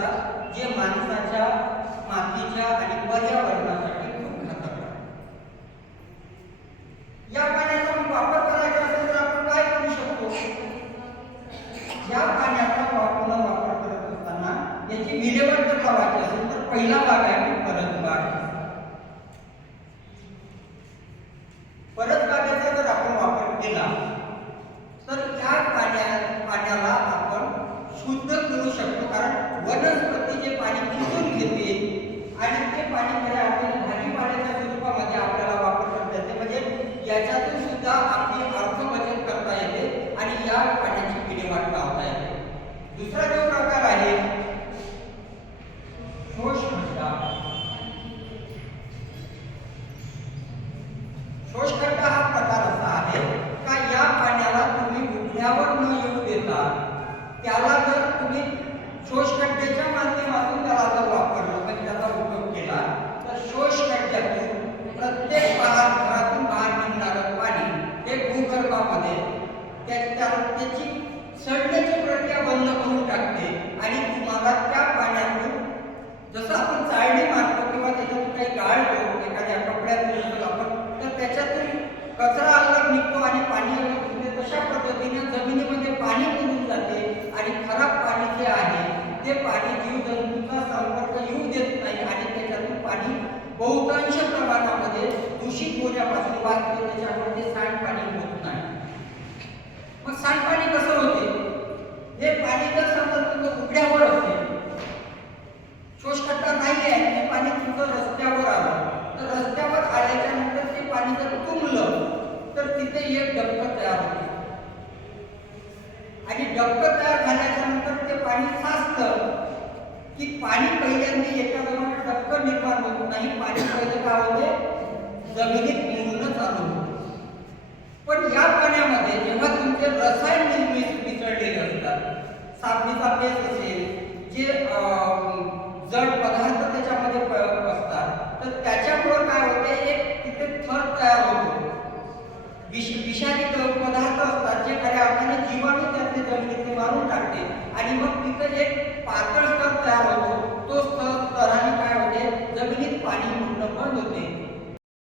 असतात जे माणसाच्या मातीच्या आणि पर्यावरणासाठी खूप घातक आहे. या पाण्याचा वापर करायचा असेल तर आपण काय करू शकतो? या पाण्याचा वापर वापर करत असताना याची विल्हेवाट जर लावायची असेल तर पहिला भाग आहे तो परतबाग परतबागेचा जर आपण वापर केला तर या पाण्या पाण्याला आपण शुद्ध करू शकतो कारण वनस्पती जे पाणी खिचून घेते आणि ते पाणी म्हणजे भाजी पाण्याच्या स्वरूपामध्ये आपल्याला वापर करता येते म्हणजे याच्यातून सुद्धा आपली अर्थ बचत करता येते आणि या पाण्याची विल्हेवाट लावता येते. दुसरा जो प्रकार आहे शोष खड्डा. खड्डा हा प्रकार असा आहे का या पाण्याला तुम्ही उघड्यावर न येऊ देता त्याला जर तुम्ही शोष खड्ड्याच्या माध्यमातून त्याला जर वापरलं तर त्याचा उपयोग केला तर शोष खड्ड्यातून प्रत्येक बाहेर घरातून बाहेर निघणारं पाणी हे भूगर्भामध्ये त्या त्याची सडण्याची प्रक्रिया बंद करून टाकते. आणि तुम्हाला त्या पाण्यातून जसं आपण चाळणी मारतो किंवा त्याच्यातून काही गाळतो एखाद्या कपड्यातून जसं आपण तर त्याच्यातून कचरा अलग निघतो आणि पाणी अलग निघते. तशा पद्धतीने जमिनीमध्ये पाणी निघून जाते आणि खराब पाणी जे आहे ते पाणी जीवजंतूंचा संपर्क येऊ देत नाही आणि त्याच्यातून पाणी बहुतांश प्रमाणामध्ये दूषित होण्यापासून वाचते. त्याच्यामध्ये सांडपाणी होते मग सांडपाणी कसं होते? हे पाणी जर समजा तुमचं उघड्यावर शोष शोषखड्डा नाही आहे ते पाणी तुमचं रस्त्यावर आलं. तर रस्त्यावर आल्याच्यानंतर ते पाणी जर तुंबलं तर तिथे एक डबकं तयार होते. आणि डबकं तयार झाल्याच्यानंतर ते पाणी साचतं की पाणी पहिल्यांदा एका जवळ डबकं निर्माण होत नाही पाणी पहिलं काय होते? जमिनीत मिळूनच चालू होतं. पण या पाण्यामध्ये जेव्हा तुमचे रसायन निर्मित मिसळलेले असतात साबणीचा पेस्ट असेल जे जड पदार्थ त्याच्यामध्ये असतात तर त्याच्यामुळे काय होते एक तिथे थर तयार होतो. विष विषारी पदार्थ असतात जे खऱ्या अर्थाने जीवाणू त्यातले जमिनीतले मारून टाकते. आणि मग तिथं एक पातळ स्तर तयार होतो.